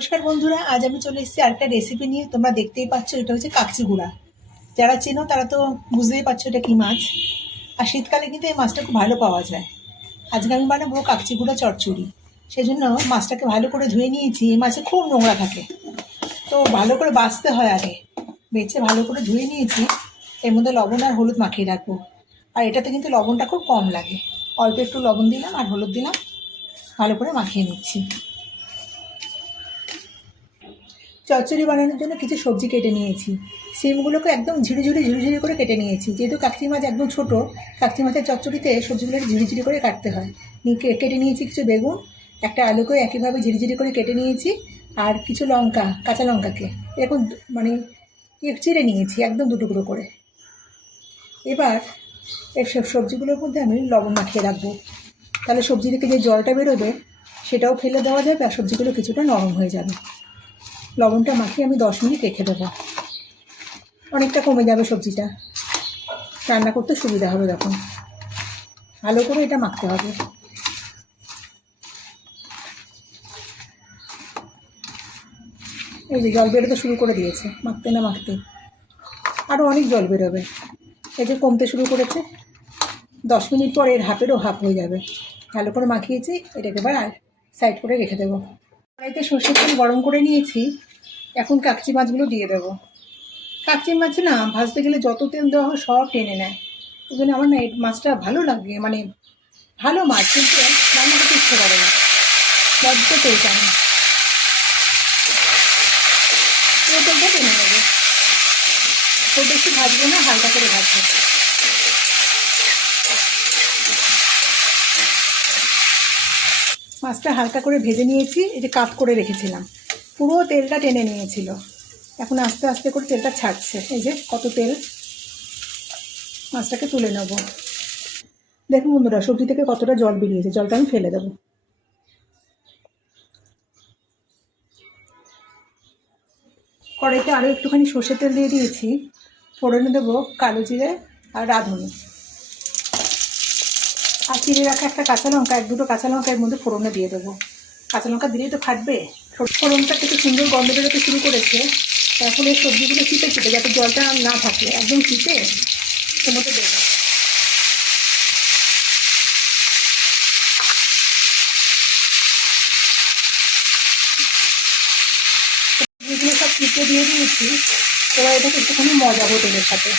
নমস্কার বন্ধুরা, আজ আমি চলে এসেছি আরেকটা রেসিপি নিয়ে। তোমরা দেখতেই পাচ্ছ, এটা হচ্ছে কাকচি গুঁড়া। যারা চেনো, তারা তো বুঝতেই পারছ এটা কী মাছ। আর শীতকালে কিন্তু এই মাছটা খুব ভালো পাওয়া যায়। আজকে আমি বানাবো কাকচি গুঁড়া চচ্চড়ি সেই জন্য মাছটাকে ভালো করে ধুয়ে নিয়েছি। এই মাছে খুব নোংরা থাকে। তো ভালো করে বাছতে হয় আগে। বেছে ভালো করে ধুয়ে নিয়েছি। এর মধ্যে লবণ আর হলুদ মাখিয়ে রাখব। আর এটাতে কিন্তু লবণটা খুব কম লাগে। অল্প একটু লবণ দিলাম আর হলুদ দিলাম। ভালো করে মাখিয়ে নিচ্ছি। চচ্চড়ি বানানোর জন্য কিছু সবজি কেটে নিয়েছি। সিমগুলোকে একদম ঝিরি ঝিরি ঝিরি ঝিরি করে কেটে নিয়েছি। যেহেতু কাকতি মাছ একদম ছোটো কাকতি মাছের চচ্চড়িতে সবজিগুলোকে ঝিরি ঝিরি করে কাটতে হয়। কেটে নিয়েছি কিছু বেগুন, একটা আলুকে একইভাবে ঝিরি ঝিরি করে কেটে নিয়েছি, আর কিছু লঙ্কা, কাঁচা লঙ্কাকে। এরকম মানে ইয়ে চিড়ে নিয়েছি একদম দু টুকরো করে। এবার সব সবজিগুলোর মধ্যে আমি লবণ মাখিয়ে রাখব। তাহলে সবজি থেকে যে জলটা বেরোবে, সেটাও ফেলে দেওয়া যাবে আর সবজিগুলো কিছুটা নরম হয়ে যাবে। লবণটা মাখিয়ে আমি দশ মিনিট রেখে দেবো। অনেকটা কমে যাবে সবজিটা। রান্না করতে সুবিধা হবে তখন। ভালো করে এটা মাখতে হবে। এই যে জল বেরোতে শুরু করে দিয়েছে, মাখতে না মাখতে। আরও অনেক জল বেরোবে। এই যে কমতে শুরু করেছে, দশ মিনিট পর এর হাফেরও হাফ হয়ে যাবে। ভালো করে মাখিয়েছি, এটাকে এবার সাইড করে রেখে দেবো। কড়াইতে সর্ষের তেল গরম করে নিয়েছি, এখন কাকচি মাছগুলো দিয়ে দেবো। কাকচি মাছ না, ভাজতে গেলে যত তেল দেওয়া হয় সব টেনে নেয়। ওই জন্য আমার না এই মাছটা ভালো লাগে মানে ভালো মাছ, কিন্তু রান্না করতে ইচ্ছে করে না। বড্ড তেল টানে তেলটা টেনে নেবে। খুব বেশি ভাজবো না, হালকা করে ভাজবো। মাছটা হালকা করে ভেজে নিয়েছি, এই যে কাত করে রেখেছিলাম। পুরো তেলটা টেনে নিয়েছিল। এখন আস্তে আস্তে করে তেলটা ছাড়ছে। এই যে কত তেল। মাছটাকে তুলে নেব। দেখুন বন্ধুরা, সবজি থেকে কতটা জল বেরিয়েছে। জলটা আমি ফেলে দেবো। কড়াইতে আরও একটুখানি সর্ষের তেল দিয়ে দিয়েছি। ফোড়নে দেবো কালো জিরে আর রাঁধুনি। আর চিড়ে রাখা একটা কাঁচা লঙ্কা, এক দুটো কাঁচা লঙ্কা এর মধ্যে ফোড়নে দিয়ে দেবো। কাঁচা লঙ্কা দিলেই তো ফাটবে। ফোড়নটা থেকে সুন্দর গন্ধ বেরোতে শুরু করেছে। এখন এই সবজিগুলো চিপে চিপে যাতে জলটা না থাকে, একদম চিপে মধ্যে দেবো। সব চিপে দিয়ে দিয়েছি। এবার এটাকে একটুখানি মজাবো তেলের সাথে।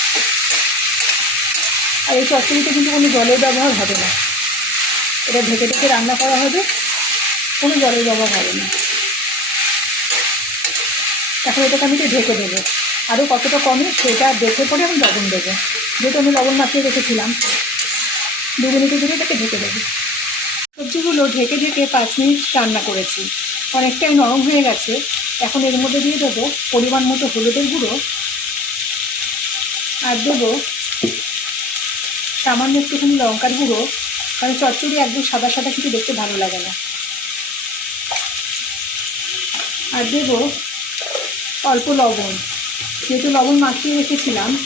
আর এই চচ্চড়িতে কিন্তু কোনো জলের ব্যবহার হবে না। এটা ঢেকে ঢেকে রান্না করা হবে, কোনো জলের ব্যবহার হবে না। এখন এটাকে আমি ঢেকে দেবো। আরও কতটা কমে সেটা দেখে পরে আমি লবণ দেবো। যেহেতু আমি লবণ মাখিয়ে রেখেছিলাম, দু মিনিটের জন্য এটাকে ঢেকে দেবো। সবজিগুলো ঢেকে ঢেকে পাঁচ মিনিট রান্না করেছি। অনেকটাই নরম হয়ে গেছে। এখন এর মধ্যে দিয়ে দেবো পরিমাণ মতো হলুদের গুঁড়ো। আর দেবো সামান্য একটুখানি লঙ্কার গুঁড়ো, কারণ চচ্চড়ি একদম সাদা সাদা কিছু দেখতে ভালো লাগে না। আর দেবো অল্প লবণ। যেহেতু লবণ মাখিয়ে রেখেছিলাম,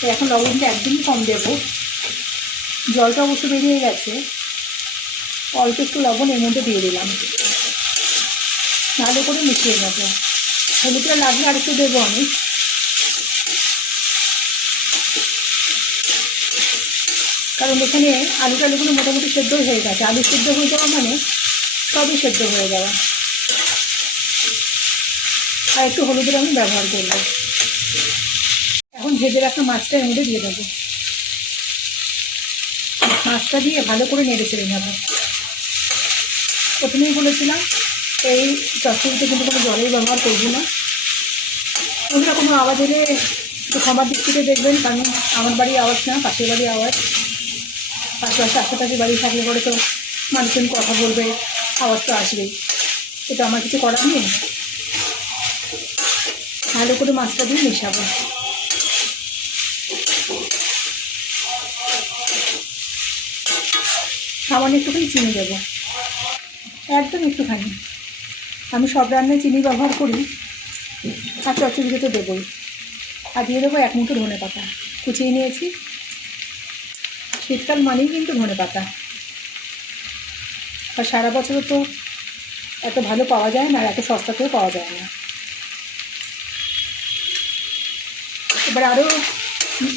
তো এখন লবণটা একদমই কম দেবো। জলটা অবশ্য বেরিয়ে গেছে। অল্প একটু লবণ এর মধ্যে দিয়ে দিলাম। ভালো করে মিশিয়ে নেব। হলুদটা লাগলে আর একটু দেবো আমি। কারণ এখানে আলু টালুগুলো মোটামুটি সেদ্ধ হয়ে গেছে। আলু সেদ্ধ হয়ে যাওয়া মানে সবই সেদ্ধ হয়ে যাওয়া। আর একটু হলুদের আমি ব্যবহার করব। এখন ভেজে রাখা মাছটা এর মধ্যে দিয়ে দেবো। মাছটা দিয়ে ভালো করে নেড়ে চেড়ে প্রথমেই বলেছিলাম, এই চচ্চড়িতে কিন্তু কোনো জলের ব্যবহার করব না। বন্ধুরা কোনো আওয়াজ এলে একটু ক্ষমার দৃষ্টিতে দেখবেন, কারণ আমার বাড়ির আওয়াজ না, পাশের বাড়ির আওয়াজ। পাশাপাশি আশেপাশে বাড়ি থাকলে পরে তো মানুষজন কথা বলবে, আওয়াজ তো আসবেই। এটা আমার কিছু করার নেই? ভালো করে মাছটা দিয়ে মেশাবো। সামান্য একটুখানি চিনি দেবো। একদম একটুখানি। আমি সব রান্নায় চিনি ব্যবহার করি, আর চচ্চড়িতে তো দেবোই। আর দিয়ে দেবো এক মুঠো ধনে পাতা কুচিয়ে নিয়েছি। শীতকাল মানেই কিন্তু ধনে পাতা আর সারা বছর তো এত ভালো পাওয়া যায় না, আর এত সস্তাতেও পাওয়া যায় না। এবার আরও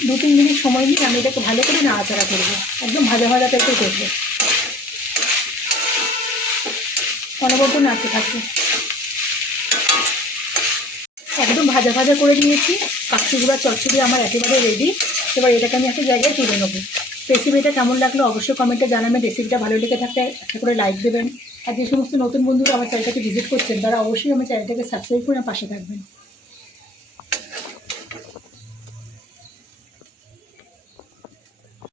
দু, তিন মিনিট সময় নিয়ে আমি এটাকে ভালো করে নাড়াচাড়া করব একদম ভাজা ভাজা টাইপের করব। অনবদ্য নাড়তে থাকব। একদম ভাজা ভাজা করে নিয়েছি। কাকচিগুড়া চচ্চড়ি আমার একেবারে রেডি এবার এটাকে আমি একটা জায়গায় তুলে নেব। রেসিপিটা কেমন লাগল অবশ্যই কমেন্টে জানাবেন। রেসিপিটা ভালো লেগে থাকলে একটা করে লাইক দেবেন। আর যে সমস্ত নতুন বন্ধুরা আমার চ্যানেলটাকে ভিজিট করছেন, তারা অবশ্যই আমার চ্যানেলটাকে সাবস্ক্রাইব করে পাশে থাকবেন।